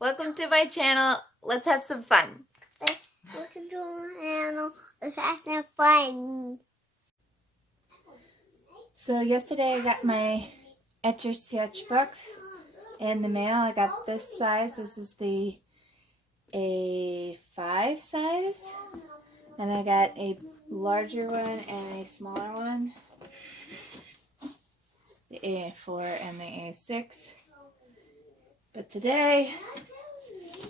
Welcome to my channel. Let's have some fun. Welcome to my channel. Let's have some fun. So yesterday I got my Etchr Sketchbook in the mail. I got this size. This is the A5 size. And I got a larger one and a smaller one. The A4 and the A6. But today,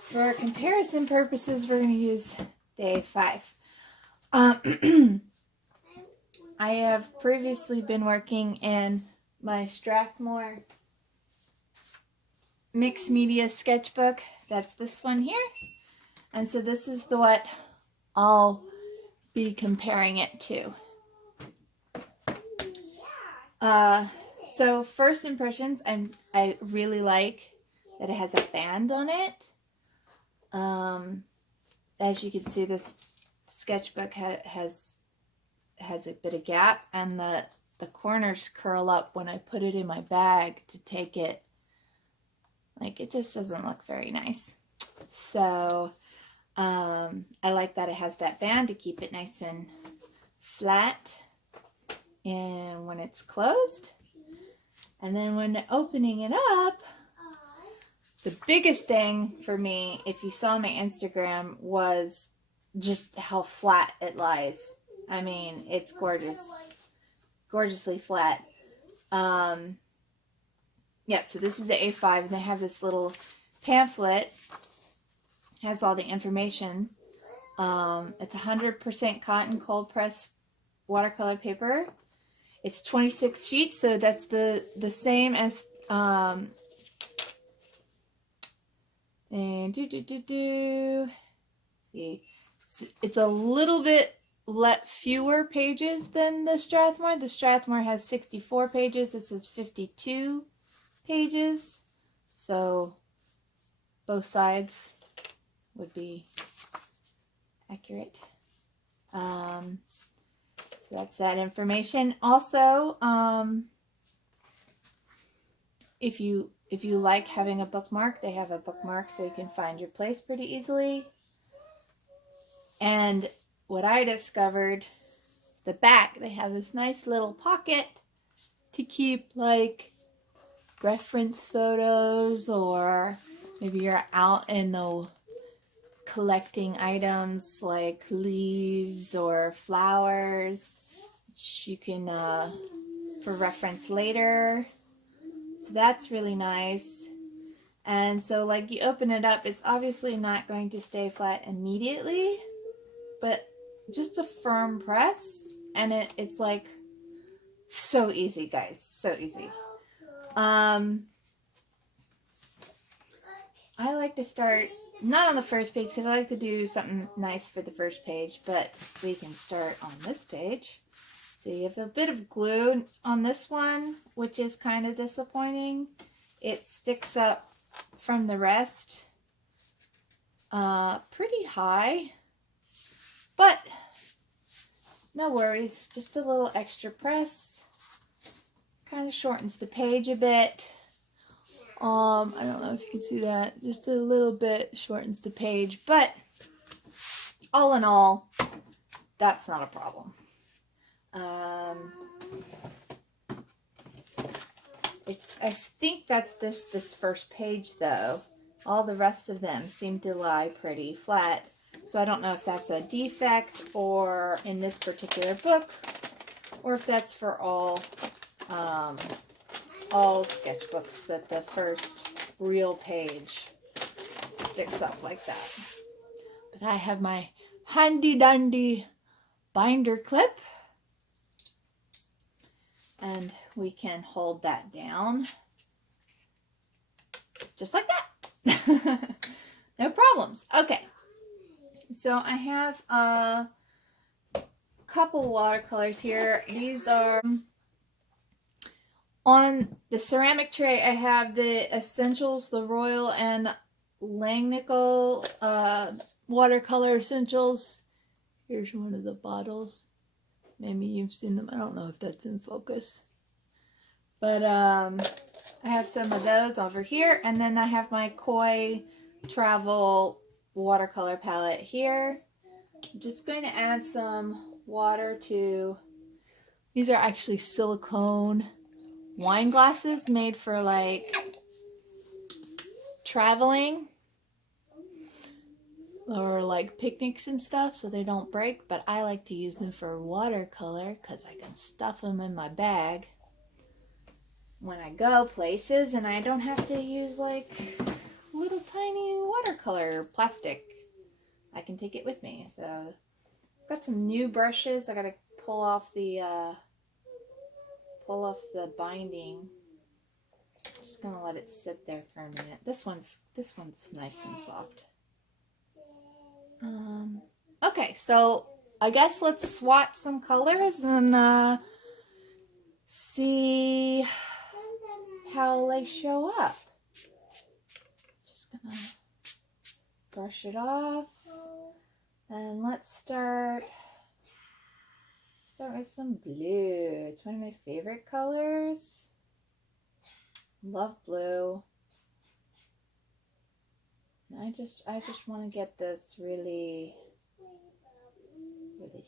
for comparison purposes, we're going to use the A5. I have previously been working in my Strathmore mixed media sketchbook. That's this one here. And so this is what I'll be comparing it to. So first impressions, I really like that it has a band on it. As you can see, this sketchbook has a bit of gap, and the corners curl up when I put it in my bag to take it. Like, it just doesn't look very nice. So I like that it has that band to keep it nice and flat and when it's closed. And then when opening it up, the biggest thing for me, if you saw my Instagram, was just how flat it lies. I mean, it's gorgeous. Gorgeously flat. Yeah, so this is the A5, and they have this little pamphlet. It has all the information. It's 100% cotton cold press watercolor paper. It's 26 sheets, so that's the same as and it's a little bit fewer pages than the Strathmore. The Strathmore has 64 pages. This is 52 pages. So both sides would be accurate. So that's that information. Also, if you like having a bookmark, they have a bookmark so you can find your place pretty easily. And what I discovered is the back. They have this nice little pocket to keep like reference photos, or maybe you're out in the collecting items like leaves or flowers, which you can for reference later. So that's really nice. And so like you open it up, it's obviously not going to stay flat immediately, but just a firm press, and it's like so easy, guys, so easy. I like to start not on the first page because I like to do something nice for the first page, but we can start on this page. So you have a bit of glue on this one, which is kind of disappointing. It sticks up from the rest pretty high, but no worries, just a little extra press. Kind of shortens the page a bit. I don't know if you can see that. Just a little bit shortens the page, but all in all, that's not a problem. I think that's this first page though. All the rest of them seem to lie pretty flat. So I don't know if that's a defect or in this particular book, or if that's for all sketchbooks that the first real page sticks up like that. But I have my handy dandy binder clip, and we can hold that down just like that. No problems. Okay, so I have a couple watercolors here. These are on the ceramic tray. I have the Essentials, the Royal&Langnickel watercolor essentials. Here's one of the bottles. Maybe you've seen them. I don't know if that's in focus. But I have some of those over here. And then I have my Koi travel watercolor palette here. I'm just going to add some water to, these are actually silicone wine glasses made for like traveling or like picnics and stuff so they don't break, but I like to use them for watercolor because I can stuff them in my bag when I go places and I don't have to use like little tiny watercolor plastic. I can take it with me. So I've got some new brushes. I gotta pull off the binding. Just gonna let it sit there for a minute. This one's nice and soft. Okay, so I guess let's swatch some colors and see how they show up. Just gonna brush it off, and let's start with some blue. It's one of my favorite colors. Love blue. I just want to get this really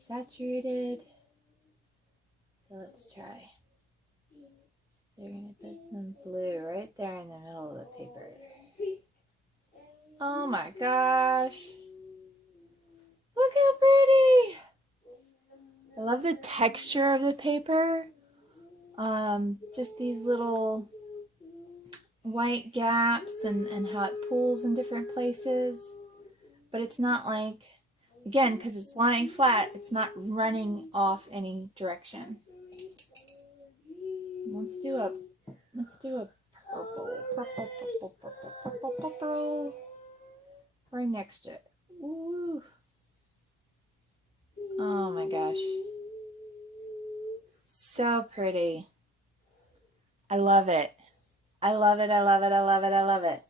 saturated. So let's try. So we're going to put some blue right there in the middle of the paper. Oh my gosh. Look how pretty. I love the texture of the paper. Just these little white gaps and how it pulls in different places. But it's not like, again, because it's lying flat, it's not running off any direction. Let's do a purple right next to it. Ooh. Oh my gosh. So pretty. I love it. I love it. I love it. I love it. I love it.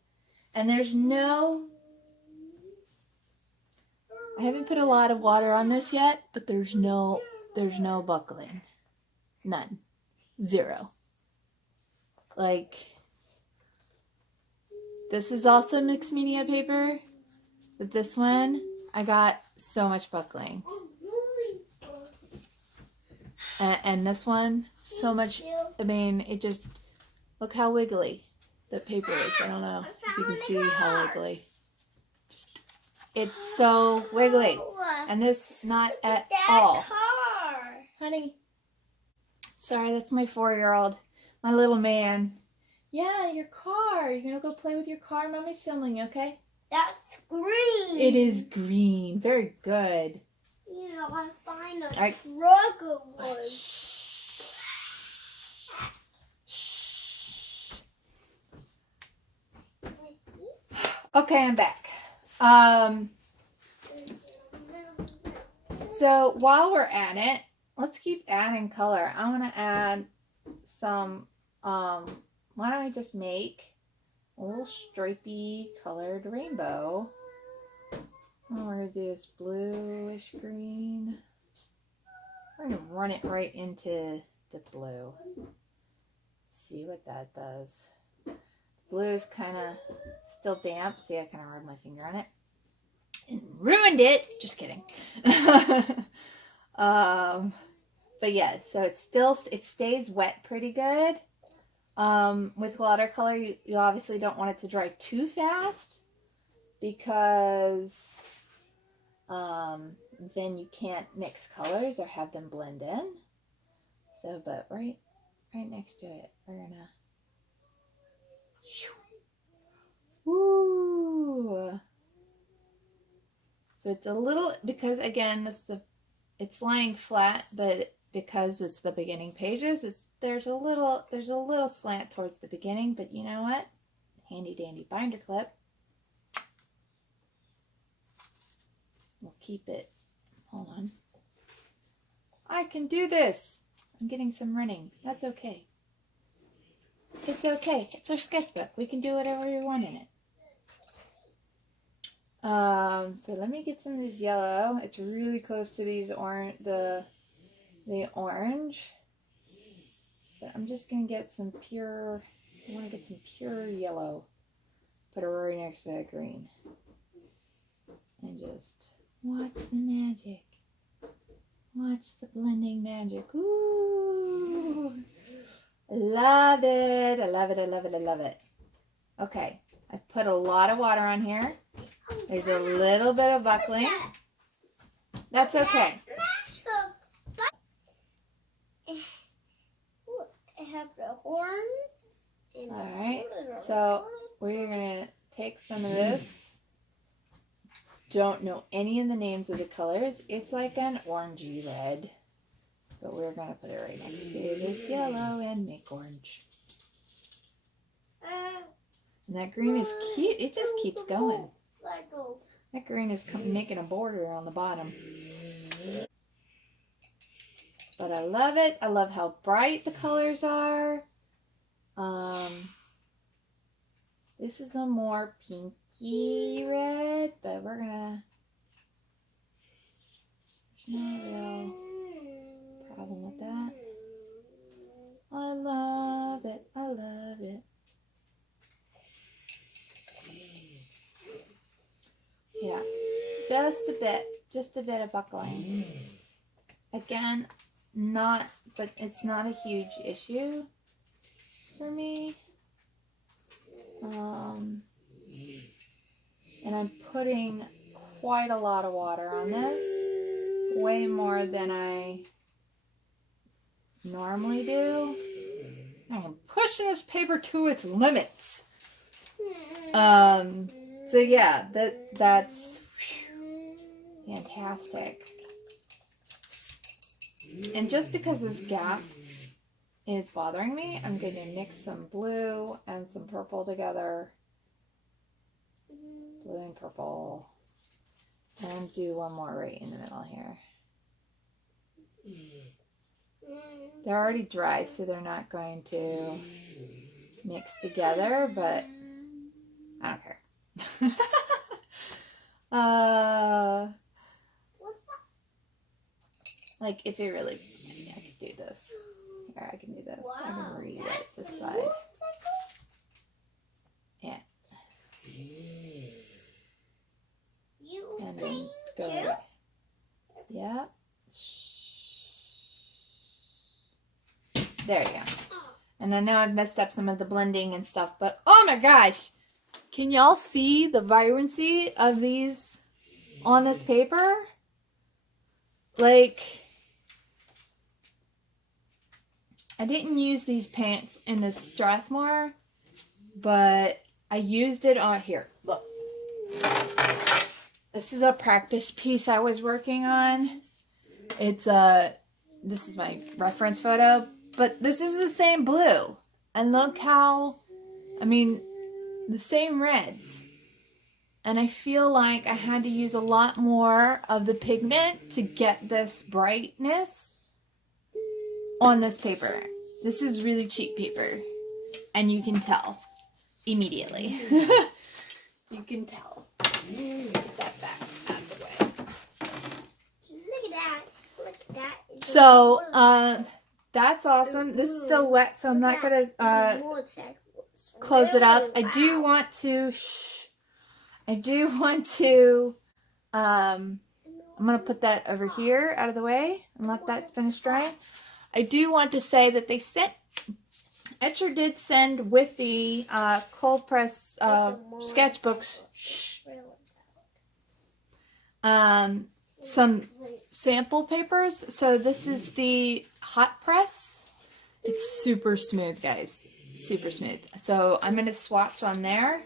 And there's no, I haven't put a lot of water on this yet, but there's no buckling. None. Zero. Like, this is also mixed media paper, but this one, I got so much buckling. And this one, so much, I mean, it just, look how wiggly the paper is. I don't know if you can see how wiggly. Just, it's so wiggly. And this, not at all. Honey. Sorry, that's my 4-year-old. My little man. Yeah, your car. You're going to go play with your car? Mommy's filming, okay? That's green. It is green. Very good. You know, I find a truck of one. Okay, I'm back. So while we're at it, let's keep adding color. I want to add some, why don't we just make a little stripy colored rainbow. And we're going to do this bluish green. We're going to run it right into the blue. See what that does. Blue is kind of still damp. See, I kind of rubbed my finger on it and ruined it. Just kidding. But yeah, so it stays wet pretty good. With watercolor, you obviously don't want it to dry too fast because then you can't mix colors or have them blend in. So, but right next to it, we're gonna. Woo! So it's a little, because again, it's lying flat, but because it's the beginning pages, there's a little slant towards the beginning. But you know what? Handy dandy binder clip. We'll keep it. Hold on. I can do this. I'm getting some running. That's okay. It's okay. It's our sketchbook. We can do whatever we want in it. So let me get some of this yellow. It's really close to these orange, the orange. But I'm just gonna get some pure. I want to get some pure yellow put it right next to that green. And just watch the magic. Watch the blending magic. Ooh. I love it. I love it. I love it. I love it. Okay. I've put a lot of water on here. There's a little bit of buckling. That's okay. Look, I have the horns. Alright. So we're going to take some of this. Don't know any of the names of the colors. It's like an orangey red. But we're going to put it right next to this yellow and make orange. And that green is cute. It just keeps going. That green is making a border on the bottom. But I love it. I love how bright the colors are. This is a more pinky red, but we're gonna, there's no real problem with that. I love it. I love it. Yeah, just a bit of buckling. Again, but it's not a huge issue for me. And I'm putting quite a lot of water on this, way more than I normally do. I'm pushing this paper to its limits. So yeah, that's fantastic. And just because this gap is bothering me, I'm going to mix some blue and some purple together. Blue and purple. And do one more right in the middle here. They're already dry, so they're not going to mix together, but I don't care. Like if it really, I could do this. Here, I can do this. I can rewrite this side. Yeah. And then go right. Yeah. There you go. And I know I've messed up some of the blending and stuff, but oh my gosh! Can y'all see the vibrancy of these on this paper? Like, I didn't use these paints in this Strathmore, but I used it on here. Look. This is a practice piece I was working on. It's this is my reference photo, but this is the same blue. And look how, I mean, the same reds. And I feel like I had to use a lot more of the pigment to get this brightness on this paper. This is really cheap paper. And you can tell immediately. You can tell. Get that back out of the way. Look at that. Look at that. So, that's awesome. This is still wet, so I'm not going to close it up. I do want to, I'm going to put that over here out of the way and let that finish drying. I do want to say that they sent, Etchr did send with the cold press sketchbooks some sample papers. So this is the hot press. It's super smooth, guys. Super smooth. So I'm going to swatch on there.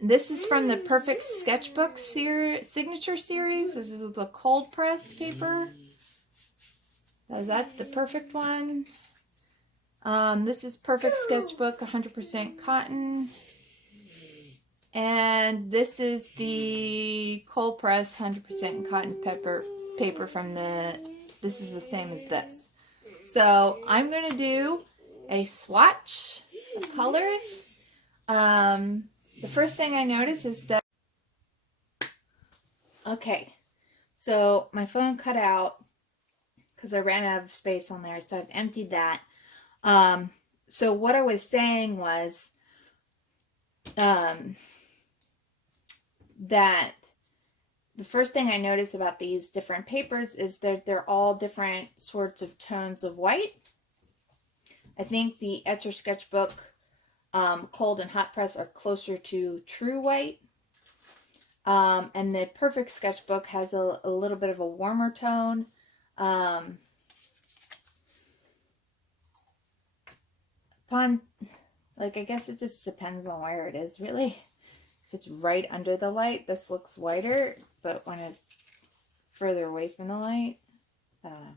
This is from the Perfect Sketchbook signature series. This is the cold press paper. So that's the perfect one. This is Perfect Sketchbook 100% cotton. And this is the cold press 100% cotton paper from this is the same as this. So I'm going to do a swatch of colors. The first thing I notice is that, okay, so my phone cut out because I ran out of space on there, so I've emptied that. So what I was saying was, that the first thing I noticed about these different papers is that they're all different sorts of tones of white. I think the Etchr Sketchbook cold and hot press are closer to true white. And the Perfect Sketchbook has a little bit of a warmer tone. Like, I guess it just depends on where it is, really. If it's right under the light, this looks whiter, but when it's further away from the light, I don't know.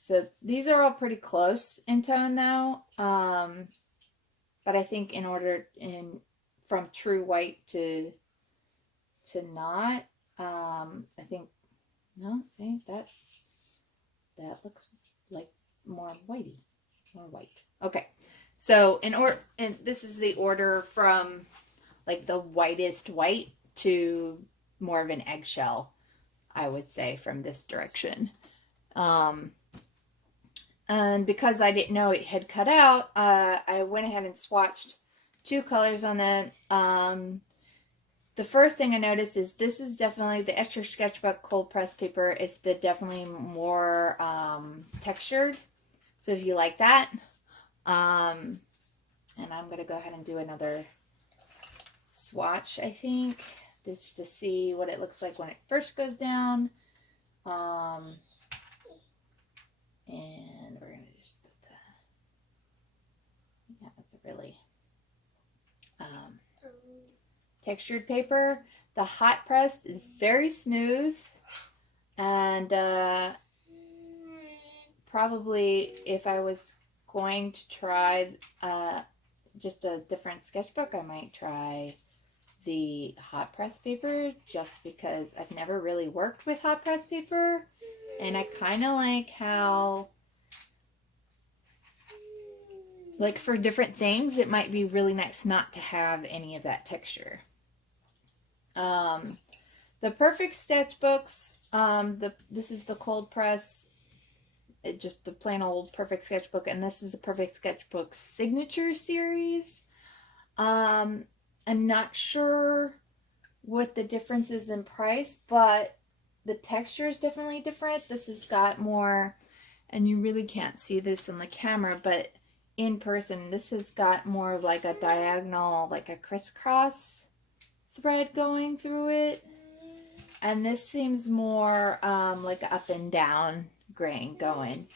So these are all pretty close in tone though. But I think from true white to not, I think, no, see, that looks like more whitey, more white. Okay. So and this is the order from like the whitest white to more of an eggshell, I would say, from this direction. And because I didn't know it had cut out, I went ahead and swatched 2 colors on that. The first thing I noticed is this is definitely the Etchr Sketchbook cold press paper is definitely more textured. So if you like that, and I'm going to go ahead and do another swatch, I think, just to see what it looks like when it first goes down. And we're going to just put that. Yeah, that's a really textured paper. The hot pressed is very smooth, and probably if I was going to try just a different sketchbook, I might try the hot press paper, just because I've never really worked with hot press paper, and I kind of like how, like, for different things it might be really nice not to have any of that texture. The Perfect Sketchbooks, this is the cold press, just the plain old Perfect Sketchbook, and this is the Perfect Sketchbook Signature Series. I'm not sure what the difference is in price, but the texture is definitely different. This has got more, and you really can't see this on the camera, but in person, this has got more of like a diagonal, like a crisscross thread going through it. And this seems more like up and down grain going.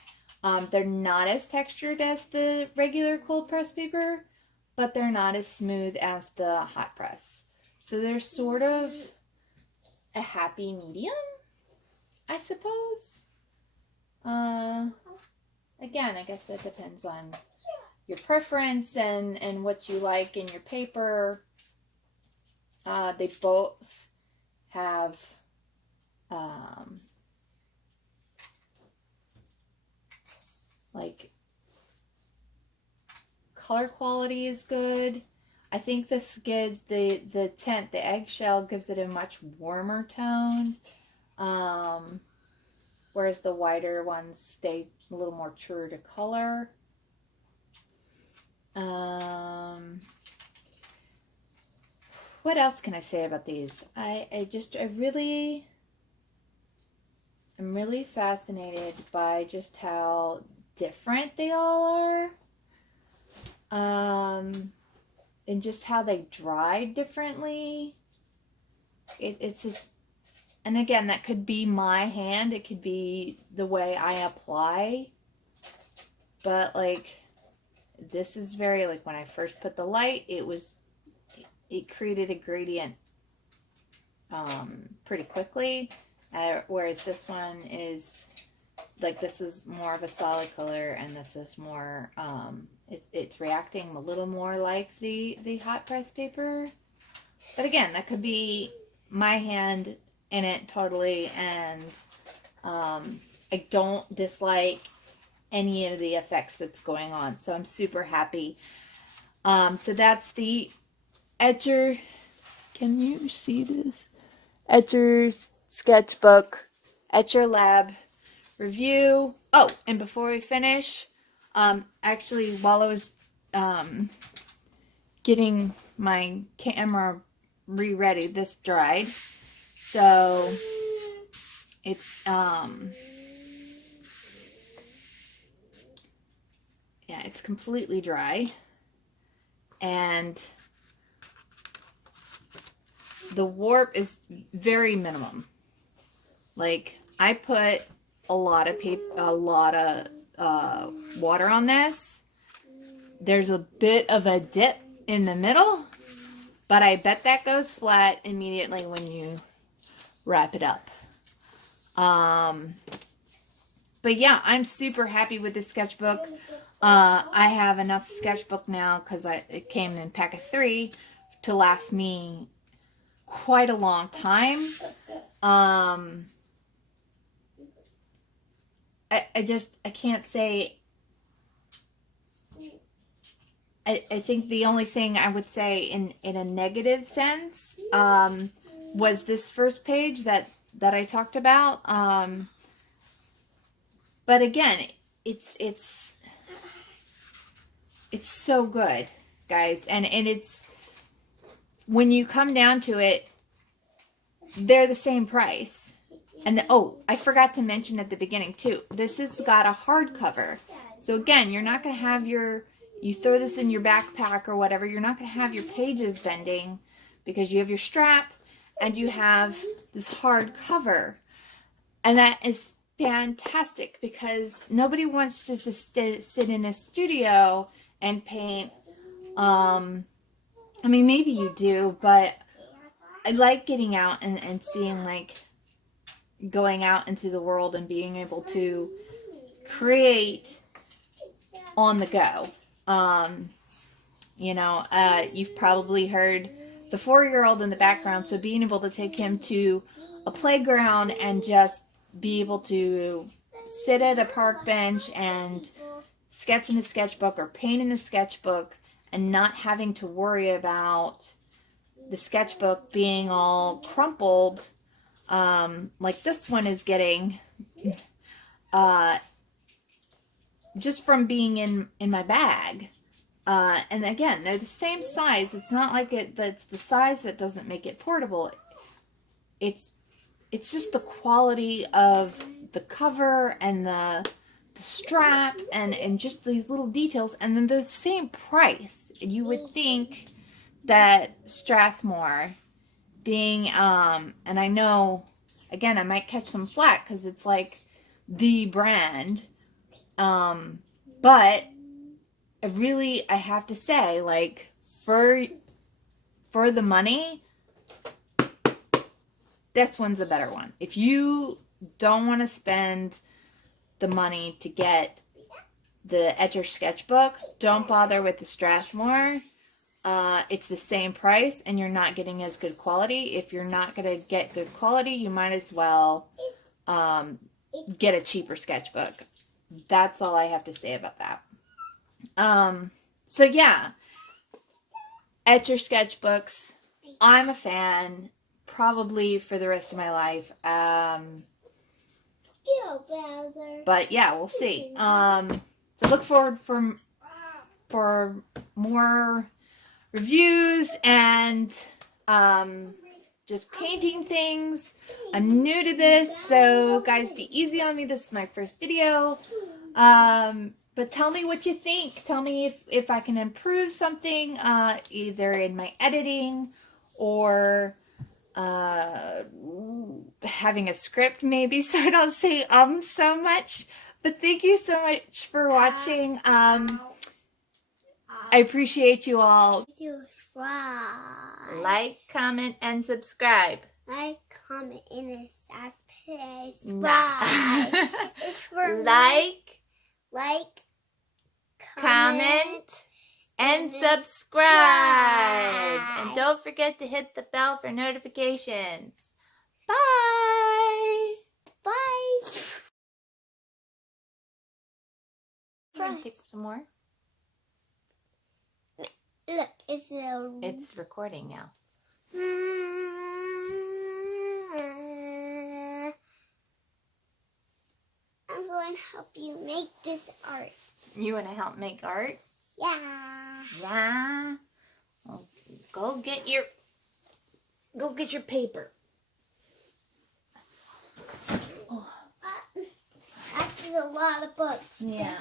They're not as textured as the regular cold press paper, but they're not as smooth as the hot press. So they're sort of a happy medium, I suppose. Again, I guess that depends on your preference and what you like in your paper. They both have like color quality is good. I think this gives the tint, the eggshell gives it a much warmer tone, whereas the whiter ones stay a little more true to color. What else can I say about these? I'm really fascinated by just how different they all are. And just how they dry differently. It's just, and again, that could be my hand, it could be the way I apply, but like, this is very, like, when I first put the light, it created a gradient pretty quickly, whereas this one is, like, this is more of a solid color, and this is more, it's reacting a little more like the hot press paper. But again, that could be my hand in it totally, and I don't dislike any of the effects that's going on, so I'm super happy. So that's the Etchr, can you see this? Etchr Sketchbook, Etchr Lab review. Oh, and before we finish, actually, while I was getting my camera re-ready. This dried. So it's yeah, it's completely dry, and the warp is very minimum. Like, I put a lot of water on this. There's a bit of a dip in the middle, but I bet that goes flat immediately when you wrap it up. But yeah, I'm super happy with this sketchbook. I have enough sketchbook now because it came in a pack of 3 to last me quite a long time. I can't say. I think the only thing I would say in a negative sense was this first page that I talked about. But again, it's so good, guys, and it's, when you come down to it, they're the same price. And oh, I forgot to mention at the beginning too, this has got a hardcover. So again, you're not going to have you throw this in your backpack or whatever, you're not going to have your pages bending because you have your strap and you have this hardcover. And that is fantastic because nobody wants to just sit in a studio and paint. I mean, maybe you do, but I like getting out and seeing, like, going out into the world and being able to create on the go. You know, you've probably heard the 4-year-old in the background, so being able to take him to a playground and just be able to sit at a park bench and sketch in a sketchbook or paint in a sketchbook and not having to worry about the sketchbook being all crumpled, like this one is getting, just from being in my bag. And again, they're the same size. It's not like that's the size that doesn't make it portable. It's just the quality of the cover and the strap and just these little details, and then the same price. You would think that Strathmore being, and I know, again, I might catch some flack because it's like the brand, but I have to say, like, for the money, this one's a better one. If you don't want to spend the money to get the Etchr Sketchbook, don't bother with the Strathmore. It's the same price and you're not getting as good quality. If you're not going to get good quality, you might as well get a cheaper sketchbook. That's all I have to say about that. So yeah, Etchr Sketchbooks, I'm a fan, probably for the rest of my life. But yeah, we'll see. So look forward for more reviews and just painting things. I'm new to this, so guys, be easy on me. This is my first video. But tell me what you think. Tell me if I can improve something, either in my editing or having a script maybe, so I don't say so much. But thank you so much for watching. I appreciate you all. Like, comment, and subscribe. Like, comment, and subscribe. Nah. It's for like, comment, and subscribe. And don't forget to hit the bell for notifications. Bye. Bye. You want to take some more? Look, It's recording now. I'm going to help you make this art. You want to help make art? Yeah. Yeah. Go get your paper. That's a lot of books. Yeah.